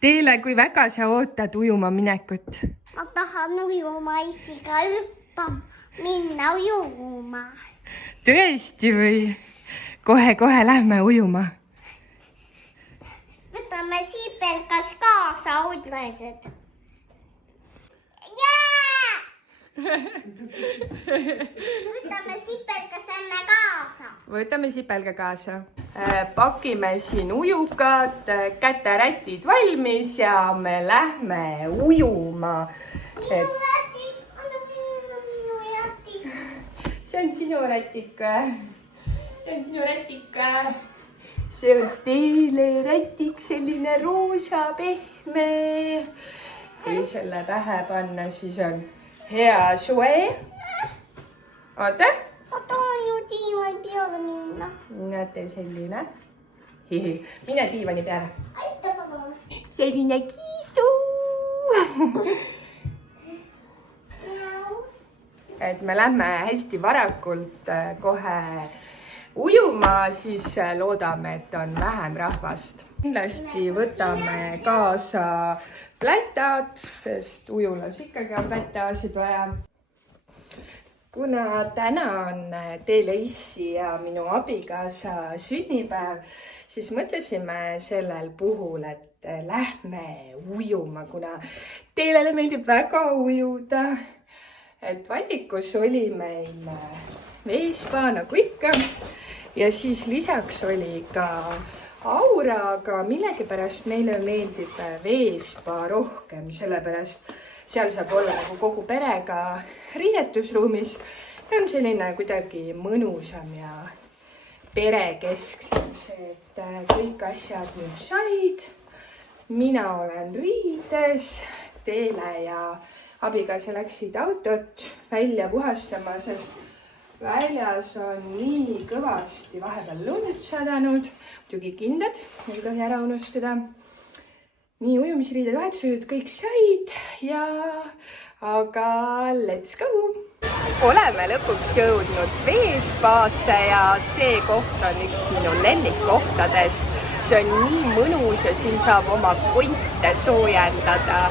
Teele, kui väga sa ootad ujuma minekut? Ma tahan ujuma isiga minna ujuma. Tõesti või? Kohe-kohe lähme ujuma. Võtame sipelgas kaasa, udlased. Võtame sipelgasemme kaasa. Võtame sipelga kaasa. Pakime siin ujukad, käterätid valmis ja me lähme ujuma. Minu rätik, anna minu rätik. See on sinu rätik. See on sinu rätik. See on Teele rätik, selline roosa pehme. Kui selle pähe panna, siis on hea soe. Oota. Ma tahan ju diivani peale minna. Näete selline. Mine diivani peale. Aitäh, palun. Selline kiisu. Et me lähme hästi varakult kohe ujuma, siis loodame, et on vähem rahvast. Kindlasti võtame kaasa plätad, sest ujulas ikkagi on plätaasid vaja. Kuna täna on Teele issi ja minu abikaasa sünnipäev, siis mõtlesime sellel puhul, et lähme ujuma, kuna Teelele meeldib väga ujuda. Et valikus oli meil veespa nagu ikka ja siis lisaks oli ka aura, aga millegipärast meile meeldib veespa rohkem, sellepärast seal saab olla nagu kogu perega riietusruumis. On selline kuidagi mõnusam ja perekesksem, et kõik asjad nüüd said. Mina olen riides, Teele ja abikaasa läksid autot välja puhastama, sest väljas on nii kõvasti vahepeal lund sadanud. Muidugi kindad, ei tohi ära unustada. Nii ujumisriided vahetused kõik said ja aga let's go! Oleme lõpuks jõudnud veespaasse ja see koht on üks minu lemmikkohtadest. See on nii mõnus ja siin saab oma konte soojendada.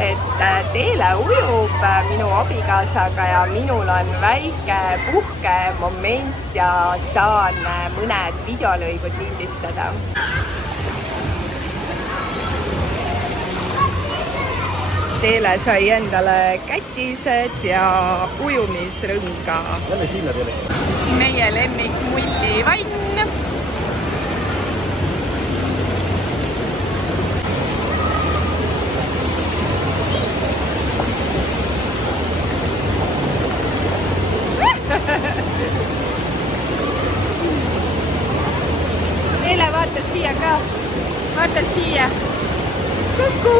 Et Teele ujub minu abikaasaga ja minul on väike puhkemoment ja saan mõned videolõigud lindistada. Teele sai endale kätised ja ujumisrõnga. Meie lemmik mullivann. Teele, vaata siia ka. Vaata siia. Kuku!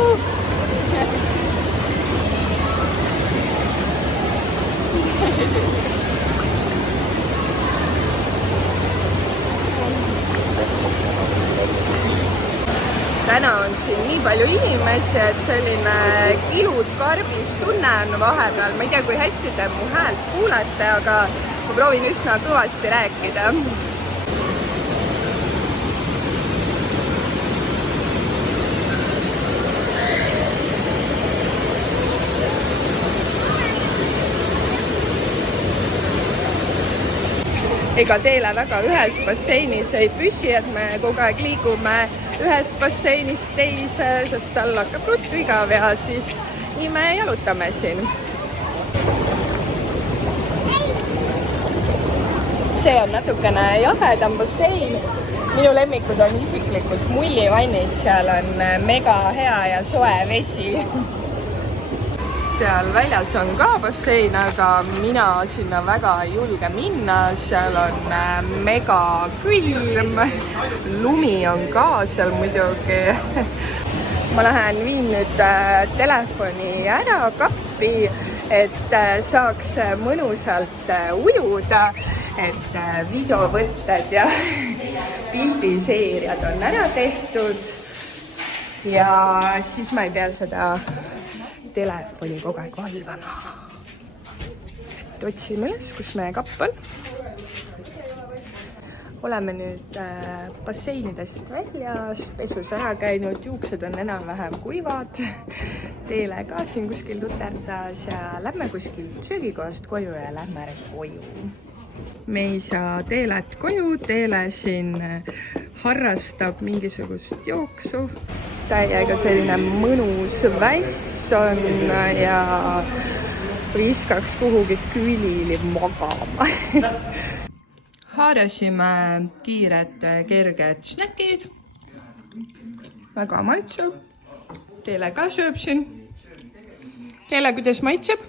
Täna on siin nii palju inimesi, et selline kilud karbis tunne on vahepeal. Ma ei tea, kui hästi te mu häält kuulete, aga ma proovin üsna kõvasti rääkida. Ega Teele väga ühes basseinis ei püsi, et me kogu aeg liigume ühest basseinist teise, sest tal hakkab ruttu igav ja siis nii me jalutame siin. See on natukene jahedam bassein. Minu lemmikud on isiklikult mullivannid, seal on mega hea ja soe vesi. Seal väljas on ka bassein, aga mina sinna väga ei julge minna, seal on mega külm, lumi on ka seal muidugi. Ma lähen viin nüüd telefoni ära kappi, et saaks mõnusalt ujuda, et videovõtted ja pildiseeriad on ära tehtud ja siis ma ei pea seda telefoni kogu aeg valvama. Et otsime üles, kus meie kapp on. oleme nüüd basseinidest väljas, pesus ära käinud, juuksed on enam-vähem kuivad. Teele ka siin kuskil tuterdas ja lähme kuskilt söögikohast koju ja lähme koju. Me ei saa Teelet koju, Teele siin harrastab mingisugust jooksu. Täiega selline mõnus väss on ja viskaks kuhugi külili magama. Haarasime kiired kerged snäkid. Väga maitseb. Teele ka sööb siin. Teele, kuidas maitseb?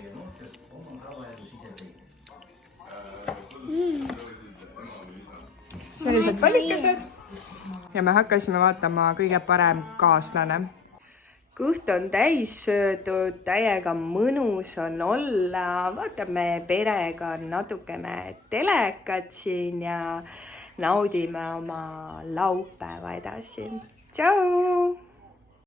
Sellised valikesed. Ja me hakkasime vaatama kõige parem kaaslane. Kõht on täis söödud, täiega mõnus on olla, vaatame perega natukene telekat siin ja naudime oma laupäeva edasi. Tšau!